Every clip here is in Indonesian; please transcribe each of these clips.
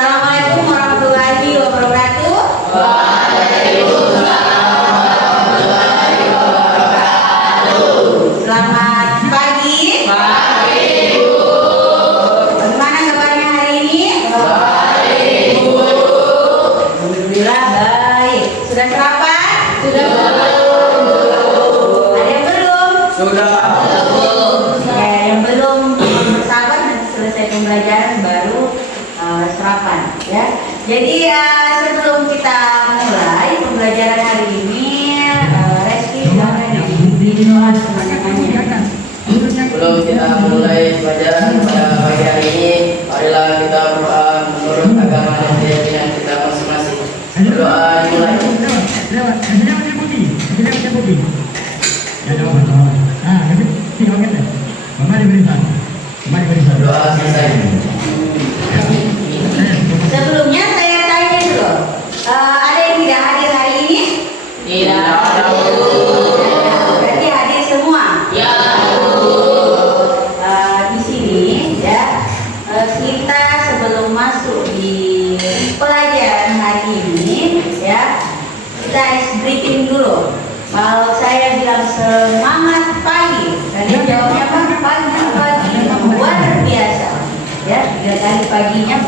Assalamualaikum warahmatullahi wabarakatuh. Selamat pagi. Bagaimana kabarnya hari ini? Alhamdulillah baik. Sudah sarapan? Sudah. Ada yang belum? Sudah. Ya, yang belum bersabar nanti selesai pembelajaran baru sarapan ya. Jadi sebelum kita mulai pembelajaran hari ini, Reski silakan didoa semangatnya. Sebelum kita mulai pelajaran pada pagi hari ini, marilah kita berdoa menurut agama dan keyakinan kita masing-masing. Doa dimulai. Doa selesai. Sebelumnya saya tanya dulu, ada yang tidak hadir hari ini? Tidak. Berarti hadir semua. Ya. Di sini ya, kita sebelum masuk di pelajaran hari ini ya, kita briefing dulu. Kalau saya bilang semangat pagi, kalian jawabnya apa? Pagi luar biasa ya, 3 kali paginya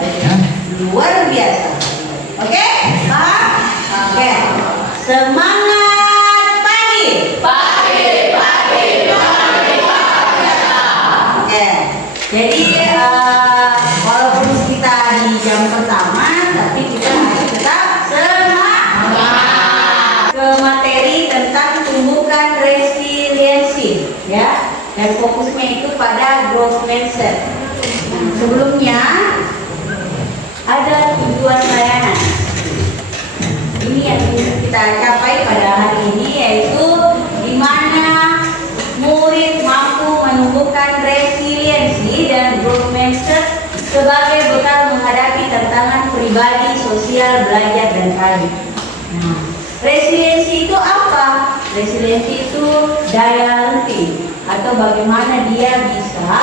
luar biasa. Oke? Paham? Oke. Semangat pagi. Oke. Jadi walaupun kita di jam pertama, tapi kita masih tetap semangat ke materi tentang tumbukan resiliensi ya, dan fokusnya itu pada growth mindset. Sebelumnya ada tujuan layanan. Ini yang ingin kita capai pada hari ini, yaitu di mana murid mampu menumbuhkan resiliensi dan growth mindset sebagai bekal menghadapi tantangan pribadi, sosial, belajar, dan karir. Nah, resiliensi itu apa? Resiliensi itu daya lenting atau bagaimana dia bisa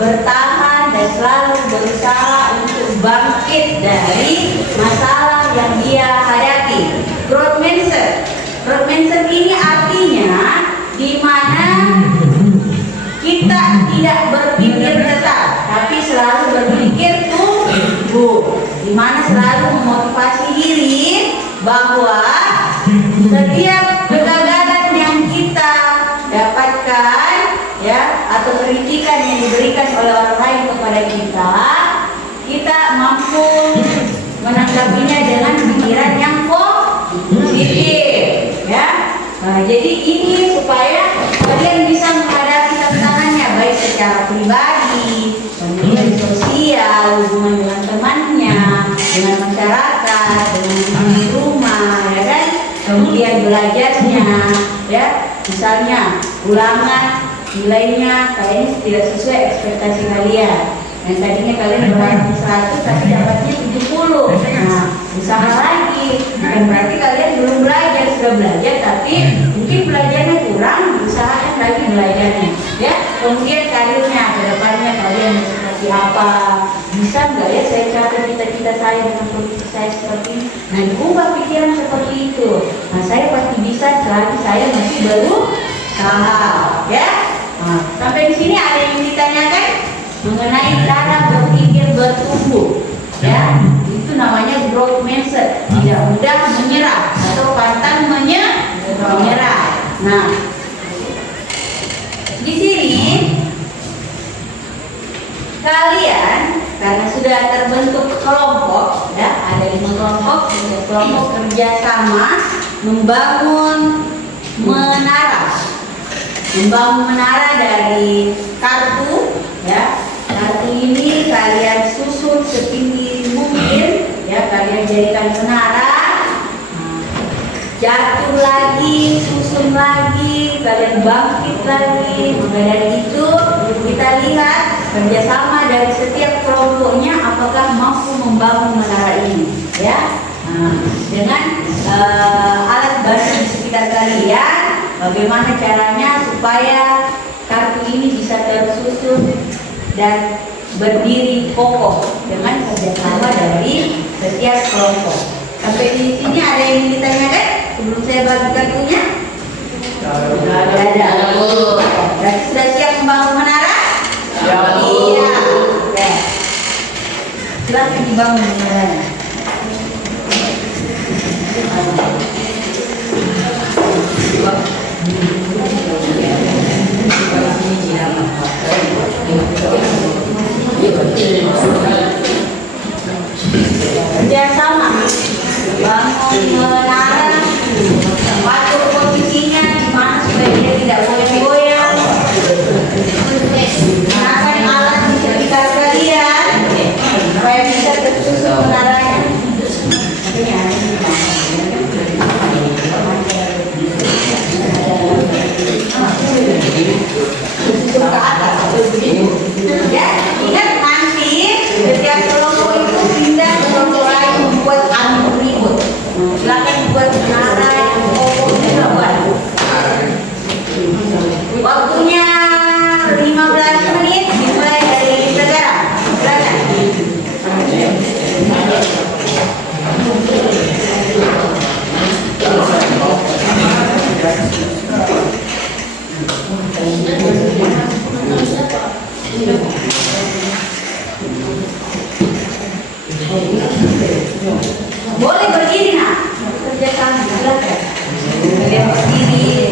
bertahan dan selalu berusaha untuk bangkit dari masalah yang dia hadapi. Growth mindset ini artinya di mana kita tidak berpikir tetap, tapi selalu berpikir tumbuh, di mana selalu memotivasi diri bahwa setiap kegagalan yang kita dapatkan ya, atau kritikan yang diberikan oleh orang lain kepada kita mampu menanggapinya dengan pikiran yang positif ya. Nah, jadi ini supaya kalian bisa menghadapi tantangannya baik secara pribadi, kemudian sosial, hubungan dengan temannya, dengan masyarakat, dengan di rumah ya kan, kemudian belajarnya ya, misalnya ulangan nilainya kayaknya tidak sesuai ekspektasi kalian. Yang tadinya kalian berharap 100 tapi dapatnya 70. Nah, usaha lagi. Bukan berarti kalian belum belajar, sudah belajar tapi mungkin belajarnya kurang, usahakan lagi belajarnya. Ya, kemudian karirnya ke depannya kalian seperti apa? Bisa nggak ya saya capai cita-cita saya dengan profesi saya seperti ini? Nah, diubah pikiran seperti itu. Nah, saya pasti bisa selagi saya masih berusaha. Ya. Nah, sampai di sini ada yang ditanyakan mengenai cara berpikir bertumbuh, ya, itu namanya growth mindset, tidak mudah menyerah atau pantang menyerah. Nah, di sini kalian karena sudah terbentuk kelompok, ya, ada 5 kelompok, kelompok kerjasama membangun menara dari kartu ya. Kartu ini kalian susun setinggi mungkin ya, kalian jadikan menara. Jatuh lagi, susun lagi, kalian bangkit lagi. Maka dari itu kita lihat kerjasama dari setiap kelompoknya apakah mampu membangun menara ini ya. Dengan alat bantu di sekitar kalian, bagaimana caranya supaya kartu ini bisa tersusun dan berdiri kokoh dengan kerjasama dari setiap kelompok. Sampai di sini ada yang ingin ditanyakan sebelum saya bagi kartunya? Tidak ada. Berarti sudah siap membangun menara? Siap, Bu. Iya. Oke. Silakan dibangun menaranya. Kerjasama bangun menara, atur posisinya di mana supaya dia tidak goyang-goyang. Gunakan alat di sekitar kalian supaya bisa tersusun menaranya. Ke atas. Ya, ingat nanti setiap kelompok itu pindah ke kelompok lain membuat anu ribut. Silakan buat menara yang pokoknya buat. Waktunya 15 menit dimulai dari sekarang. Silakan. Boleh berdiri nak, kerjasama silakan. Kalian berdiri.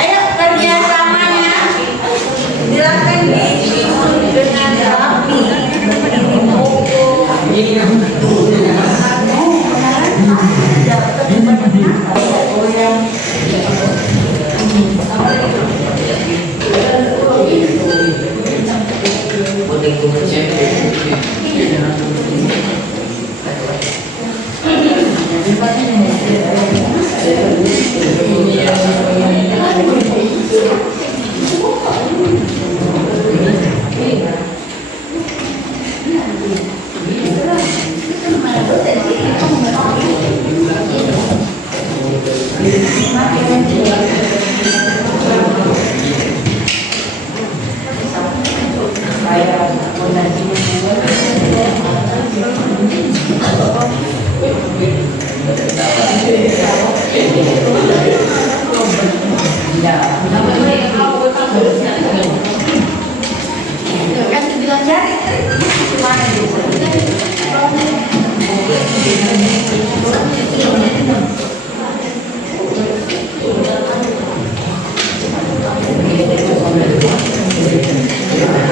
Ayo kerjasamanya silakan disusun dengan rapi.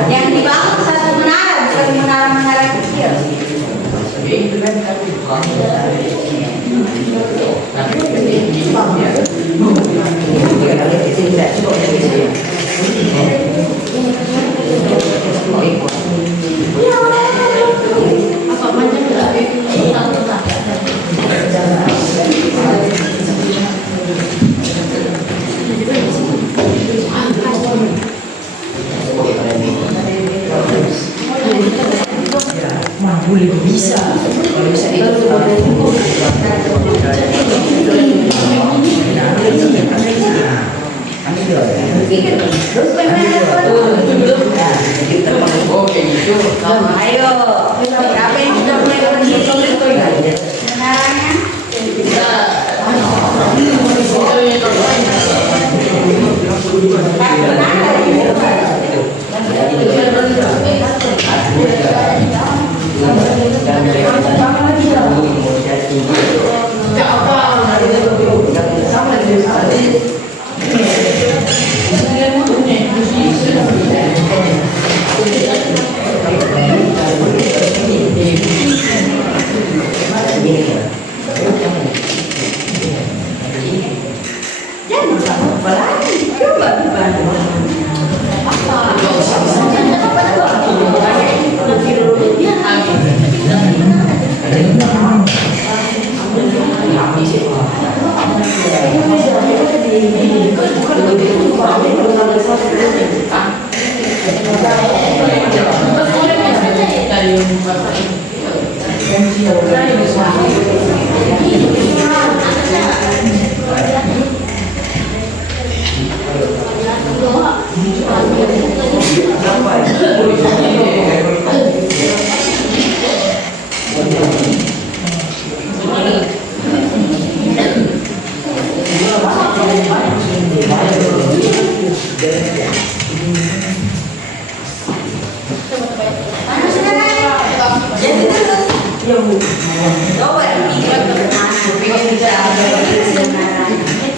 Yang dibangun satu menara, bukan menara-menara kecil. Boleh bisa, kalau bisa itu Ayo, siapa yang sudah mulai berdiri? Menaranya? Menara.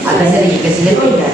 Agak sering kasih lihat udah.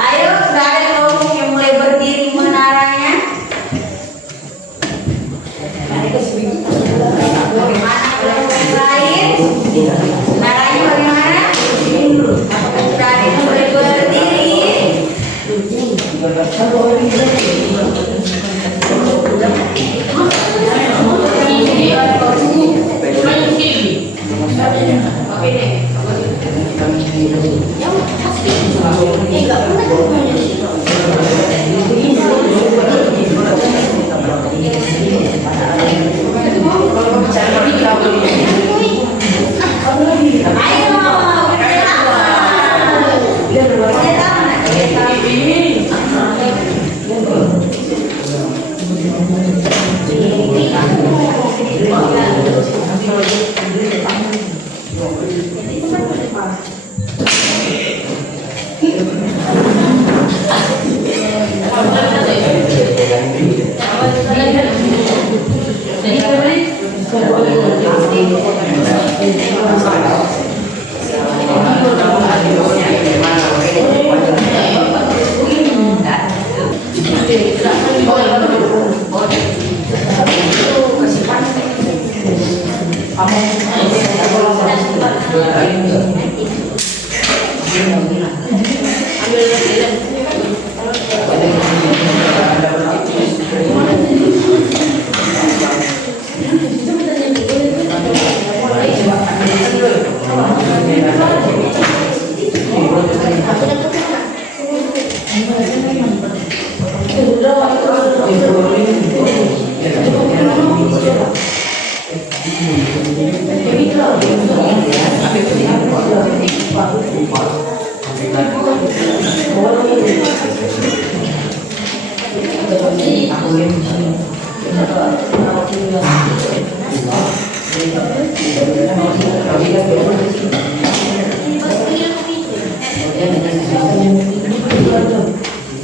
Ayo, sudah ada kelompok yang mulai berdiri menaranya. Bagaimana kelompok yang lain? Menaranya bagaimana? Sudah ada yang mulai berdiri.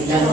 Nah,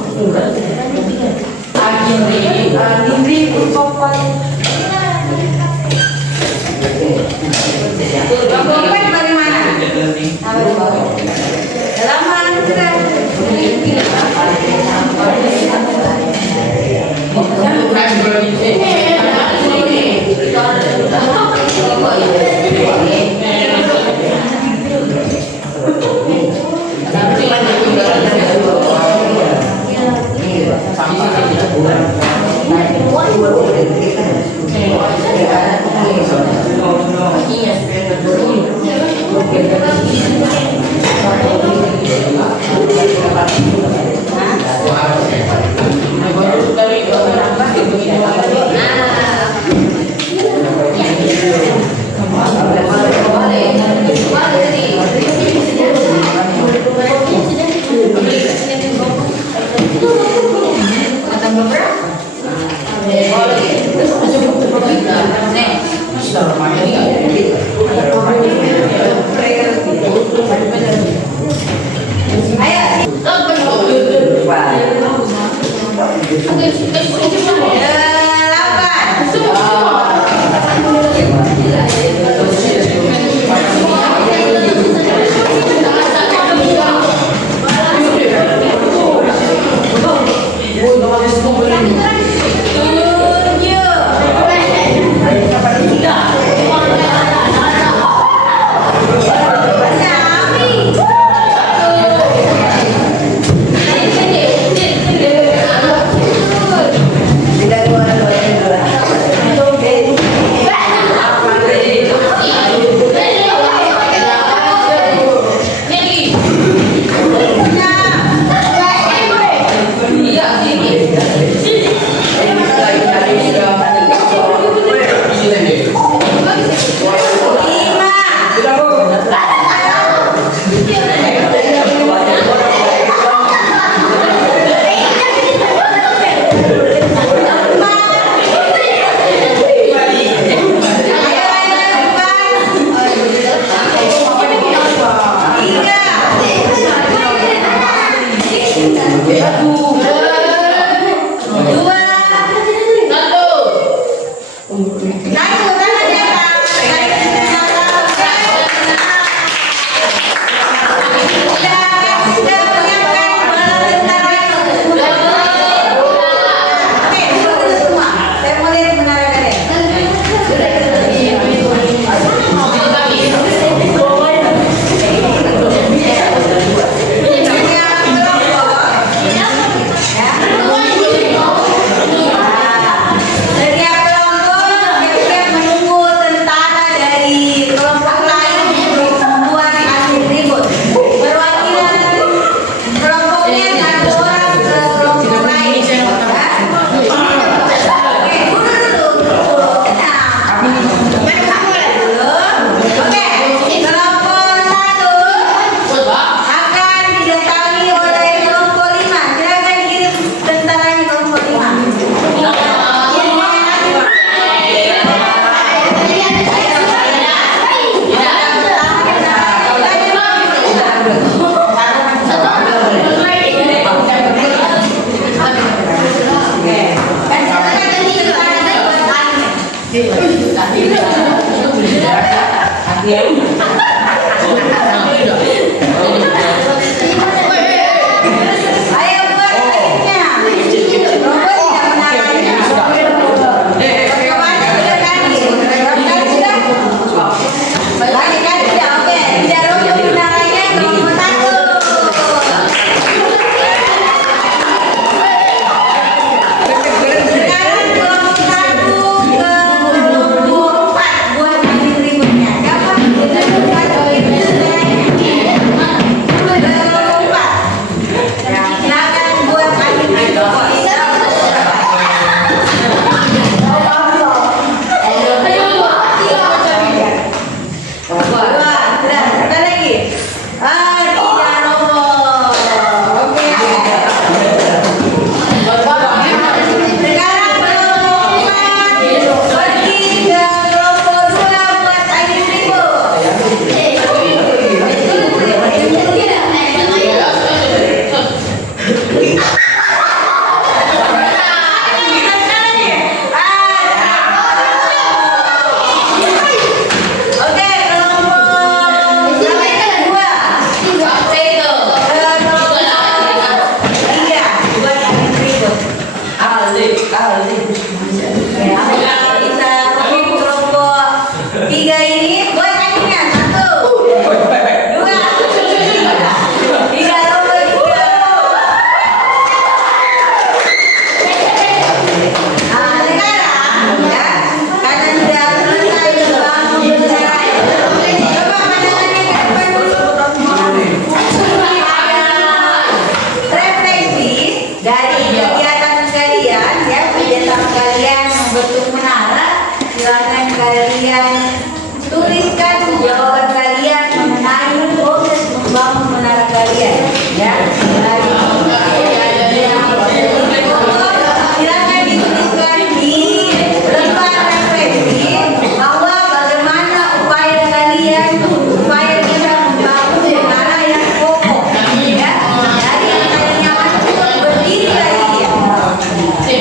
Oke,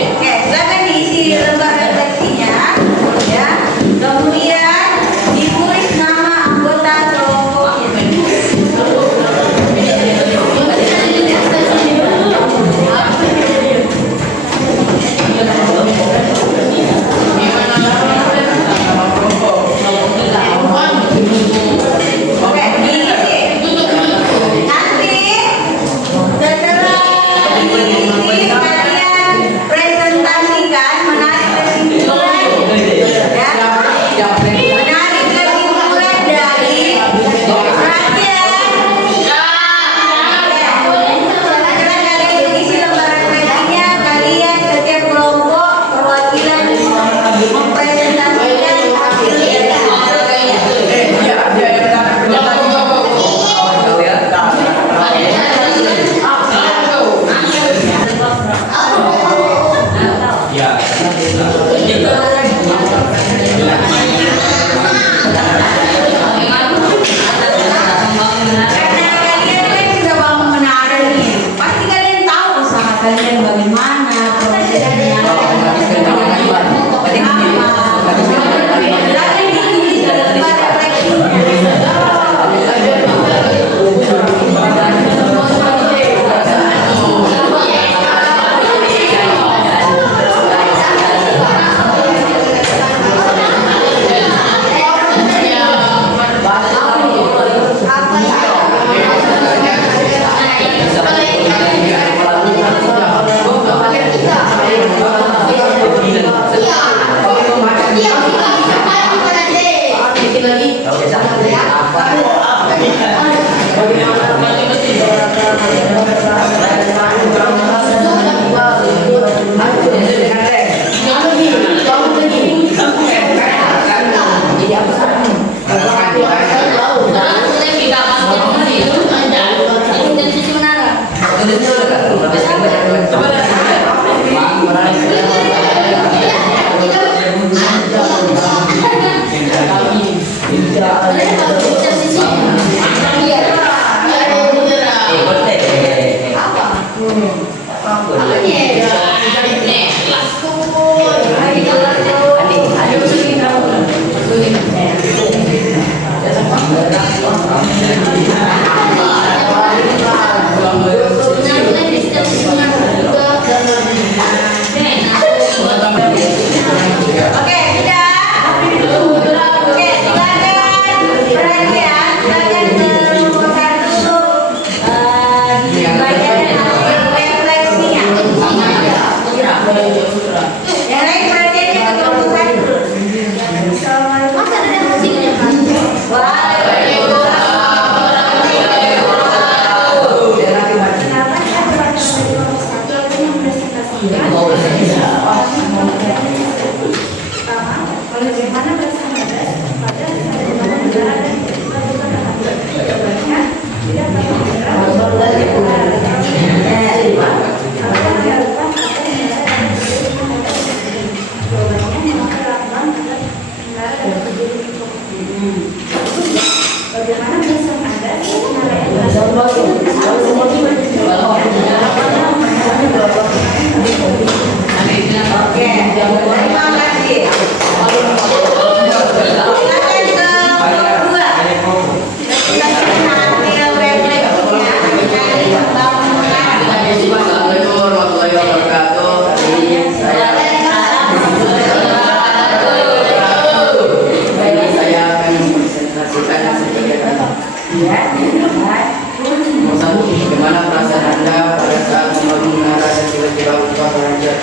Oke, sudah. Oke, silakan. Perhatian, silakan ke nomor 1. Baca dan ambil refleksinya. Yang lain perhatiannya ke kelompok 1. Masa ada yang musiknya kan? Kenapa saya baca dari nomor 1 yang presentasikan? Pertama, bagaimana bersandar pada negara dan kewajiban keduanya tidak bagaimana bisa Anda Oke, terima kasih. Silakan ke kelompok 2. Silakan ambil refleksinya dari bangun menara. Assalamualaikum warahmatullahi wabarakatuh. Ini saya akan mempresentasikan sebagai berikut. Nomor 1, bagaimana perasaan Anda pada saat membangun menara dan tiba-tiba lupa belajar?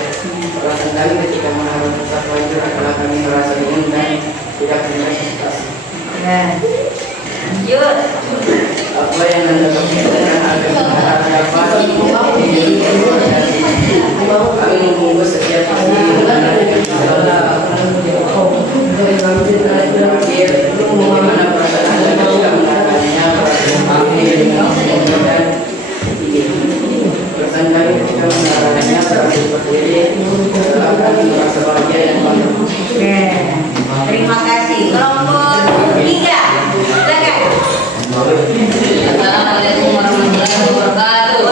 Perasaan kami ketika menara rusak belajar adalah kami merasa bingung dan tidak punya konsentrasi. Lanjut. Apa yang Anda lakukan agar menara dapat kami membungkus setiap sisi menara dengan terakhir, bagaimana perasaan Anda ketika menarakannya dan perasaan kami ketika menarakannya berhasil berdiri setelah kami merasa bahagia dan bangga. Oke. Terima kasih. Kelompok 3. Silakan. Assalamualaikum warahmatullahi wabarakatuh.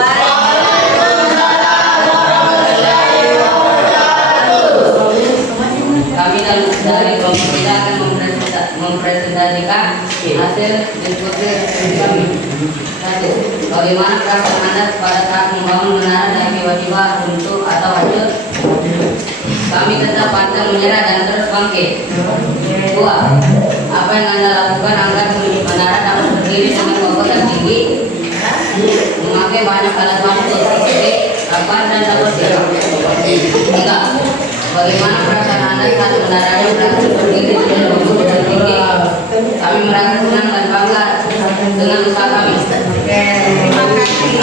Kami dari kelompok kita akan mempresentasikan hasil diskusi kami. 1. Bagaimana perasaan Anda pada saat membangun menara dan tiba-tiba runtuh atau hancur? Kami tetap pantang menyerah dan terus bangkit. 2. Apa yang Anda lakukan agar menara dapat berdiri dengan kokoh dan tinggi? Memakai banyak alat bantu seperti papan dan sabun siram. 3. Bagaimana perasaan Anda saat menaranya berhasil berdiri dengan kokoh dan tinggi? Kami merasa senang dan bangga dengan usaha kami. Oke, terima kasih.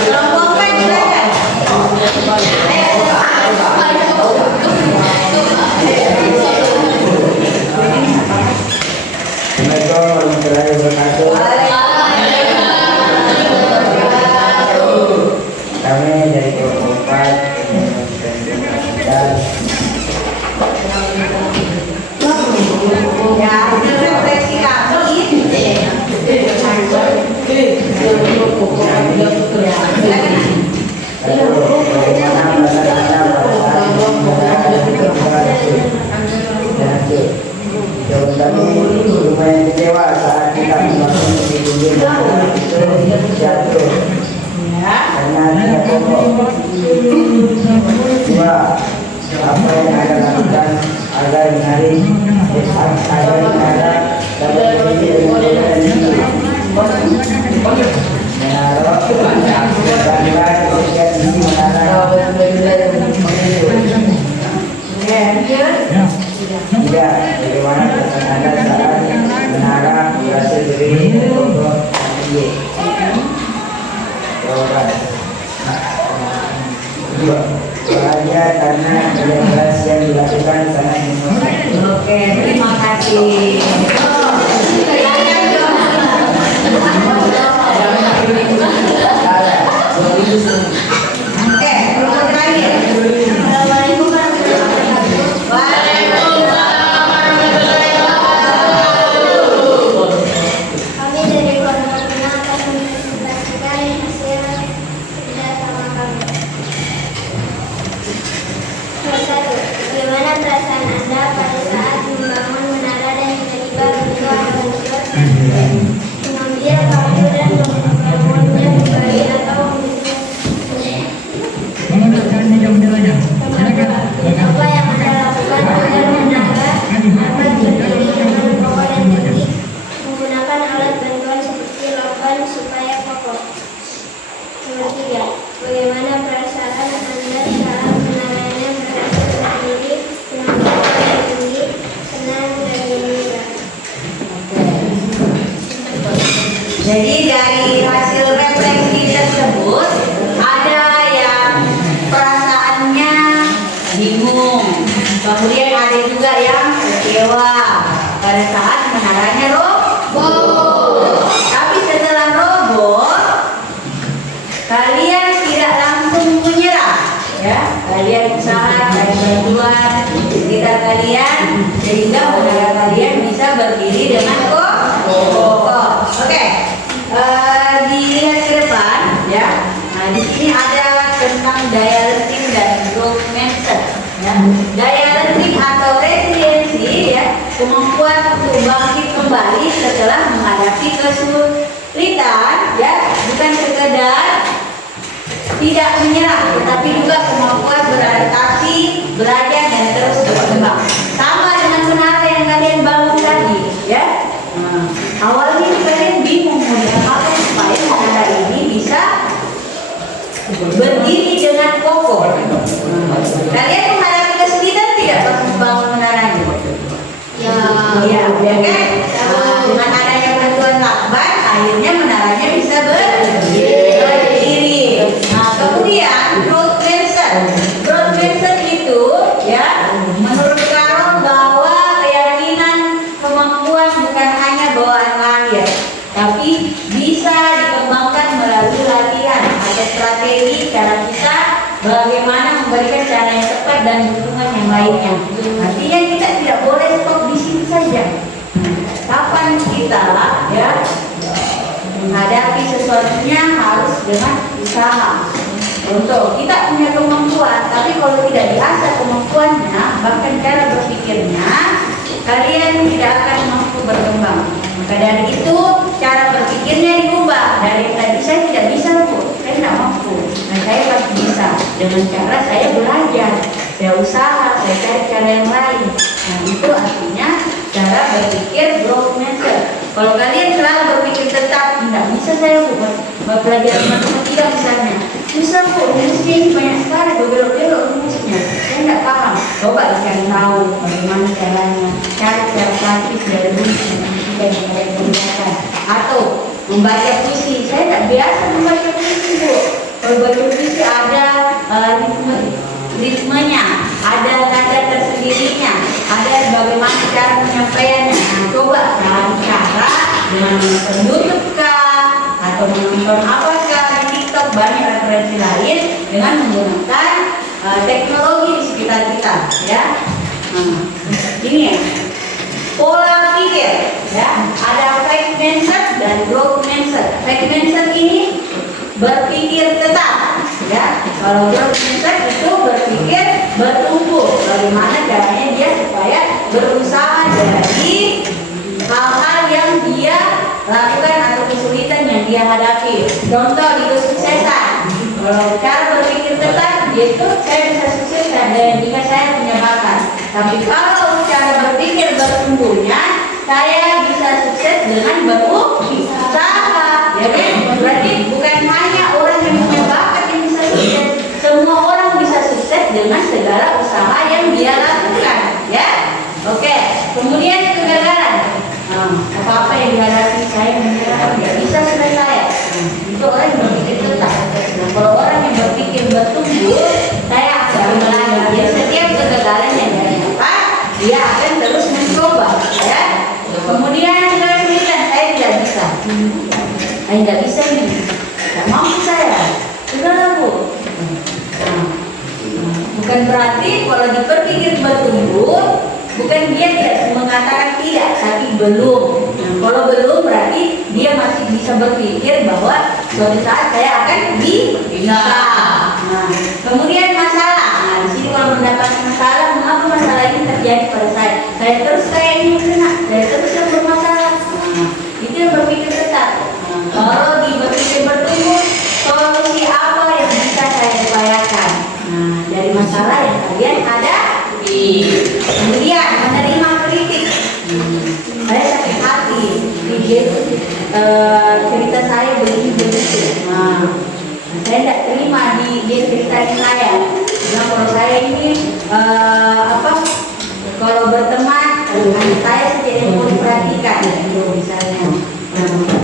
Kelompok 4 silakan. Assalamualaikum warahmatullahi wabarakatuh. Kami dari kelompok 4 dan Ya, hasil refleksi kami. bagaimana perasaan Anda pada saat jawaban kami lumayan kecewa saat kita membangun di dunia itu jatuh karena tidak kokoh. 2. Apa yang Anda lakukan agar menari agar menara dapat berdiri dengan kokoh dan tinggi? Menaruh bangga ketika tinggi menara. 3. Bagaimana perasaan Anda saat menara berhasil berdiri dengan kokoh dan tinggi? tidak. Bagaimana perasaan Anda saat menaranya merasa sendiri, semangat tinggi, senang dan gembira? Jadi dari hasil refleksi tersebut ada yang perasaannya bingung, kemudian ada juga yang kecewa pada saat menaranya roboh. Tapi setelah roboh, kalian tidak langsung menyerah, ya. Kalian usaha cari bantuan sekitar kalian sehingga menara kalian bisa berdiri dengan kokoh. Oke. Dilihat ke depan, ya. Nah, di sini ada tentang daya lenting dan growth mindset. Ya. Daya lenting atau resiliensi, ya, kemampuan untuk bangkit kembali setelah menghadapi kesulitan, ya, bukan sekedar tidak menyerah, tetapi juga kemampuan beradaptasi, belajar dan terus berkembang. Sama dengan menara yang kalian bangun tadi, ya. Awalnya kalian bingung mau diapakan supaya menara ini bisa berdiri dengan kokoh. Kalian menghadapi kesulitan tidak pas membangun menaranya? Ya, kan? Dengan adanya bantuan lakban, akhirnya menaranya bisa berdiri. Nah, kemudian growth mindset. Growth mindset itu, ya, menurut Carol bahwa keyakinan kemampuan bukan hanya bawaan lahir, tapi bisa dikembangkan melalui latihan atau strategi cara kita bagaimana memberikan cara yang tepat dan dukungan yang lainnya. Artinya kita tidak boleh stop di sini saja. Kapan kita, ya, menghadapi sesuatunya harus dengan usaha. Contoh, kita punya kemampuan, tapi kalau tidak diasah kemampuannya, bahkan cara berpikirnya, kalian tidak akan mampu berkembang. Maka dari itu, cara berpikirnya diubah. Dari tadi saya tidak bisa, Bu, saya tidak mampu. Nah, saya pasti bisa. Dengan cara saya belajar, saya usaha, saya cari cara yang lain. Nah, itu artinya cara berpikir growth mindset. Kalau kalian selalu berpikir tetap tidak bisa saya buat pelajaran matematika misalnya, susah kok rumusnya ini banyak sekali, berbelok-belok rumusnya, saya tidak paham. Coba cari tahu bagaimana caranya, cari cara praktis dari rumus matematika yang kalian gunakan. Atau membaca puisi, saya tidak biasa membaca puisi, Bu. Kalau baca puisi ada ritmenya, ada nada tersendirinya, ada bagaimana cara menyampaikannya. Nah, coba cari cara dengan menonton YouTube kah, atau menonton apakah di TikTok, banyak referensi lain dengan menggunakan teknologi di sekitar kita, ya. Ini ya, pola pikir, ya. Ada fixed mindset dan growth mindset. Fixed mindset ini berpikir tetap, ya. Kalau growth mindset itu berpikir bertumbuh. Bagaimana caranya dia supaya berusaha dari hal-hal yang dia lakukan atau kesulitan yang dia hadapi. Contoh di kesuksesan. Kalau cara berpikir tetap, yaitu saya bisa sukses dan jika saya punya bakat. Tapi kalau cara berpikir bertumbuhnya, saya bisa sukses dengan berusaha. Ya kan? Berarti bukan hanya orang yang punya bakat yang bisa sukses. Semua orang bisa sukses dengan segala usaha yang dia lakukan. Ya, oke. Kemudian kegagalan. Apa-apa yang dihadapi saya menyerah, tidak bisa selesai. Itu orang yang berpikir tetap. Nah, kalau orang yang berpikir bertumbuh, saya akan belajar. Jadi setiap kegagalan yang dia dapat, dia akan terus mencoba. Ya. Kemudian kesulitan, saya tidak bisa. Saya tidak bisa ini, tidak mampu saya. Sudah, Bu. Bukan berarti kalau berpikir bertumbuh, bukan dia tidak mengatakan tidak, tapi belum. Nah, kalau belum berarti dia masih bisa berpikir bahwa suatu saat saya akan bisa. Nah, kemudian masalah. Nah, di sini kalau mendapat masalah, mengapa masalah ini terjadi pada saya? Saya terus kayak ini kena, saya terus yang bermasalah. Nah, itu yang berpikir tetap. Nah, kalau di berpikir bertumbuh, solusi apa yang bisa saya upayakan? Nah, dari masalah yang kalian hadapi. Kemudian menerima kritik. Saya sakit hati. Cerita saya begini begitu. Nah, saya tidak terima dia ceritain saya. Bilang kalau saya ini kalau berteman hanya saya saja yang mau diperhatikan gitu misalnya.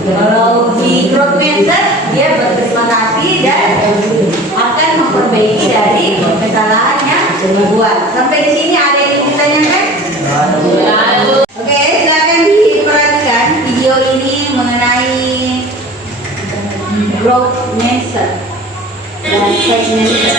Kalau di growth mindset dia berterima kasih dan akan memperbaiki dari kesalahan yang dibuat. Sampai di sini ada yang ingin ditanyakan? Oke, silakan diperhatikan video ini mengenai growth mindset dan faith mindset.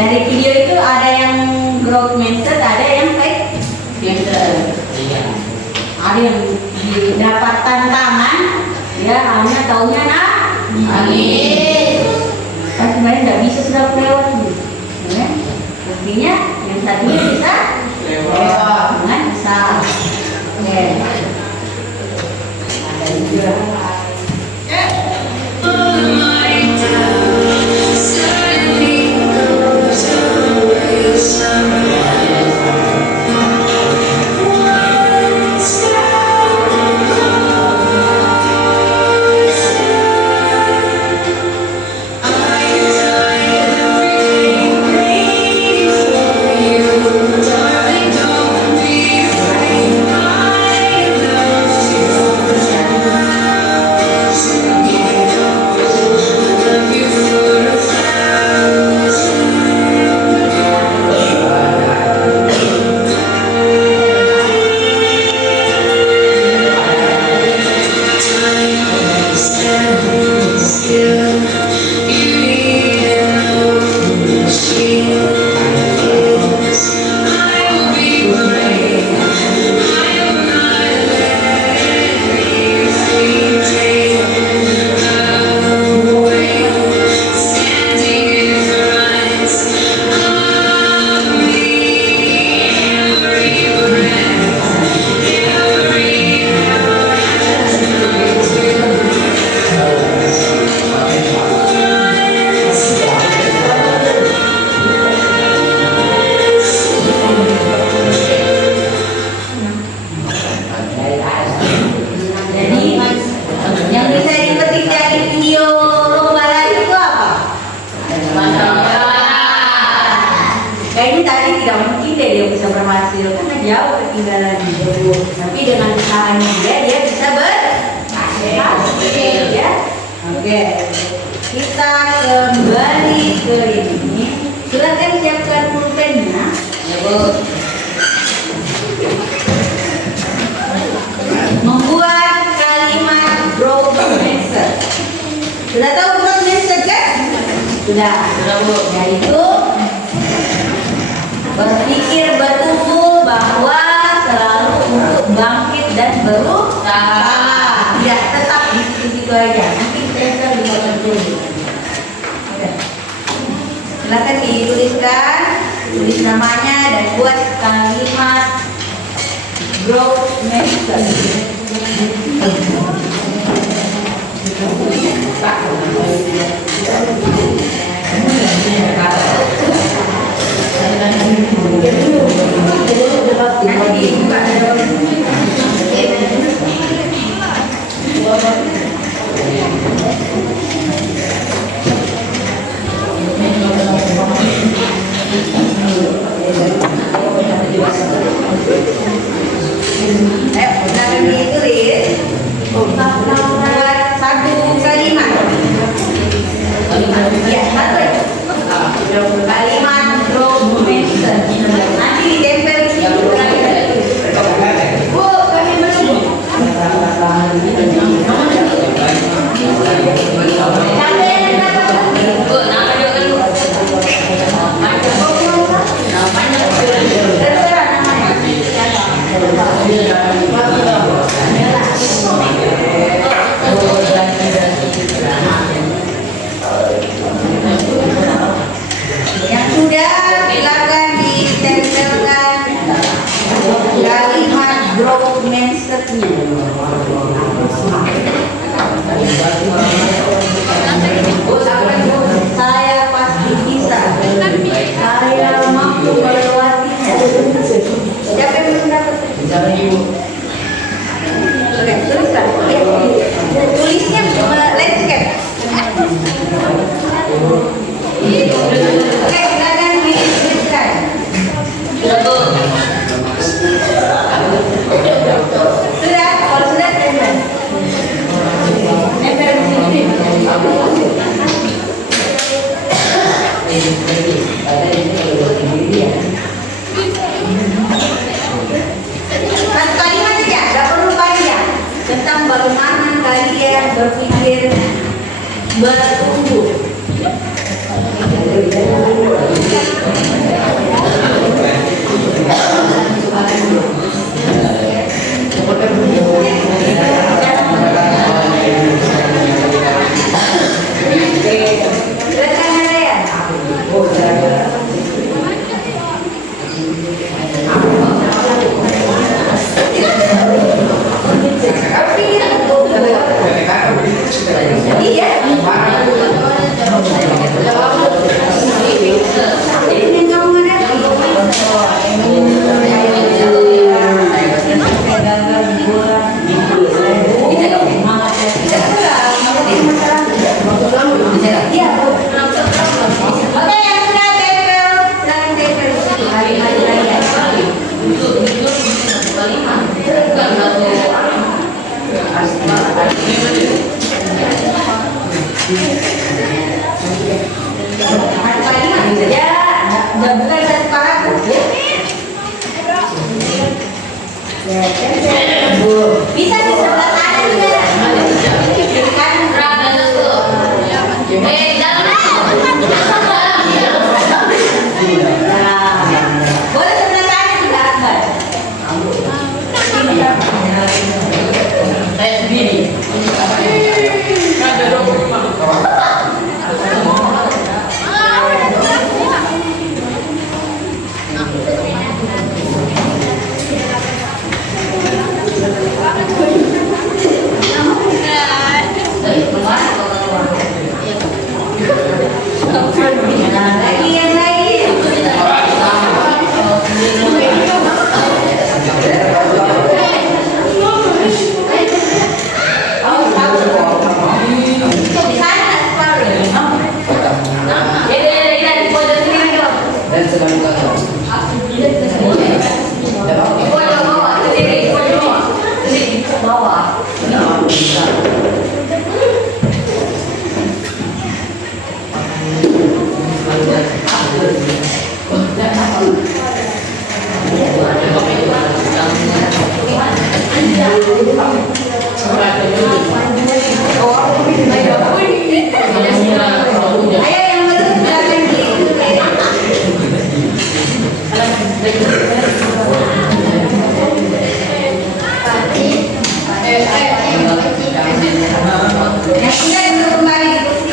Dari video itu ada yang growth mindset, ada yang faith mindset. Ada yang dapat tantangan, ya hanya taunya amin. Kan sebenarnya nggak bisa sudah lewat, ya. Buktinya yang tadinya bisa lewat, dengan bisa. Oke. Ada juga. Kayaknya tadi tidak mungkin deh dia bisa berhasil karena jauh ketinggalan jauh. Tapi dengan usahanya dia bisa berhasil ya. Oke, kita kembali ke ini. Silakan siapkan pulpennya. Membuat kalimat growth mindset. Sudah tahu growth mindset kan? Sudah Bu. Yaitu berpikir bertumbuh bahwa selalu untuk bangkit dan berusaha, tidak tetap di situ aja. Mungkin saya juga terjadi. Silakan dituliskan, tulis namanya dan buat kalimat growth mindset. Jangan ditulis. Buat satu kalimat. Ya, satu. Kalimat growth mindset. Nanti ditempel di situ. suratnya. Saya pasti bisa. Saya mampu melewatinya. Siapa yang belum dapat? Oke, tuliskan. Tulisnya landscape. Oke, silakan dituliskan. Sudah, kalau sudah tempel. Tempel di sini. Satu kalimat saja, nggak perlu banyak. Tentang bagaimana kalian berpikir bertumbuh. Silakan ada ya? Iya. Ini kamu bisa di sebelah kanan juga. Kiri kanan. Boleh sebelah kanan juga, Akbar. Saya sendiri. Lagi yang lain. Di sana separuh. Di pojok sini dong. Dan selanjutnya Di pojok bawah, sendiri, di pojok bawah. Sendiri, di bawah. Ayo yang belum silakan yang sudah dulu kembali di kursi.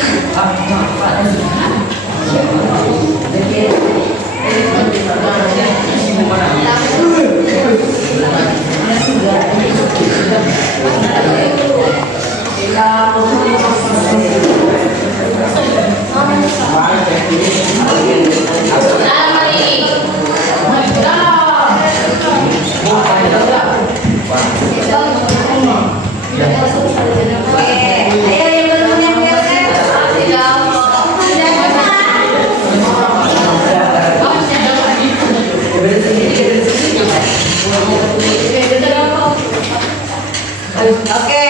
Oke,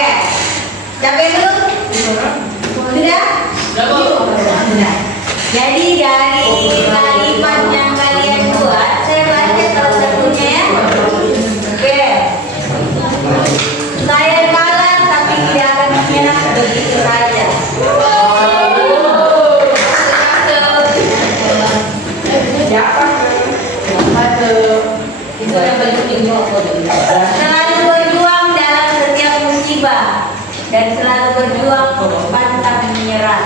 capek dulu? Sudah? Sudah. Jadi dari kalimat yang kalian buat, saya baca salah satunya ya. Oke. Saya kalah tapi tidak akan menyerah begitu saja. Selalu berjuang dalam setiap musibah dan selalu berjuang pantang menyerah.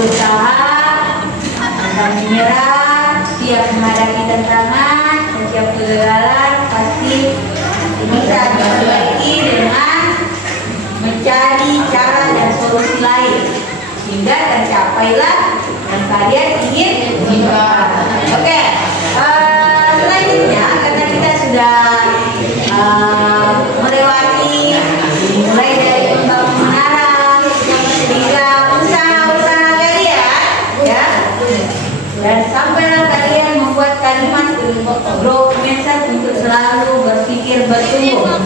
berusaha, pantang menyerah, siap menghadapi tantangan, setiap kegagalan pasti bisa diperbaiki dengan mencari cara dan solusi lain sehingga tercapailah yang kalian ingin. Oke, selanjutnya karena kita sudah melewati mulai dari pembangunan menara hingga usaha-usaha kalian, ya, dan sampailah kalian membuat kalimat dokumen untuk selalu berpikir bertumbuh.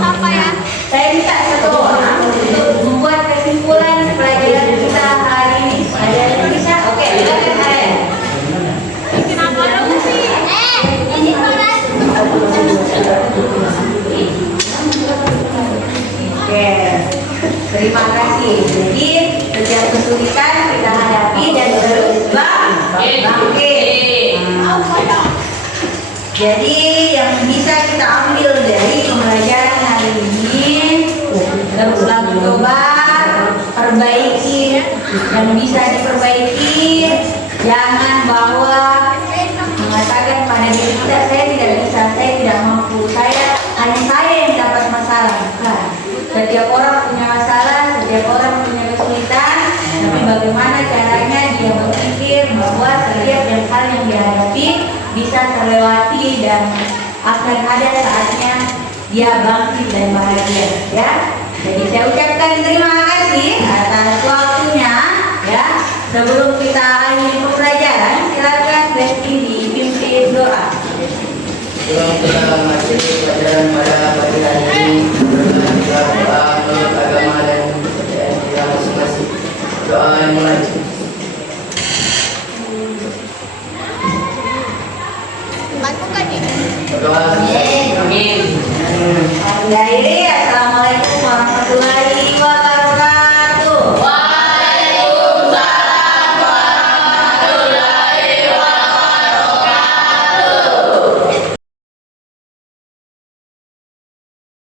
Saya minta satu orang untuk membuat kesimpulan pelajaran kita hari ini. Ada yang bisa? Oke, silakan Aren. Oke, terima kasih. Jadi setiap kesulitan kita hadapi dan terus bangkit. Jadi yang bisa kita ambil dari pembelajaran hari ini, teruslah mencoba, perbaiki yang bisa diperbaiki. Jangan bawa mengatakan pada diri kita, saya tidak bisa, saya tidak mampu, hanya saya yang dapat masalah. Bukan. Setiap orang punya masalah, setiap orang punya kesulitan, tapi bagaimana caranya dia berpikir bahwa setiap hal yang dihadapi bisa terlewati dan akan ada saatnya dia bangkit dan bahagia, ya. Jadi saya ucapkan terima kasih atas waktunya, ya. Sebelum kita akhiri pembelajaran, silakan Lesti dipimpin doa. Sebelum kita masuk pelajaran pada pagi hari ini, kita doa menurut agama dan kepercayaan kita masing-masing. Doa yang mulai. Doa. Amin. Dari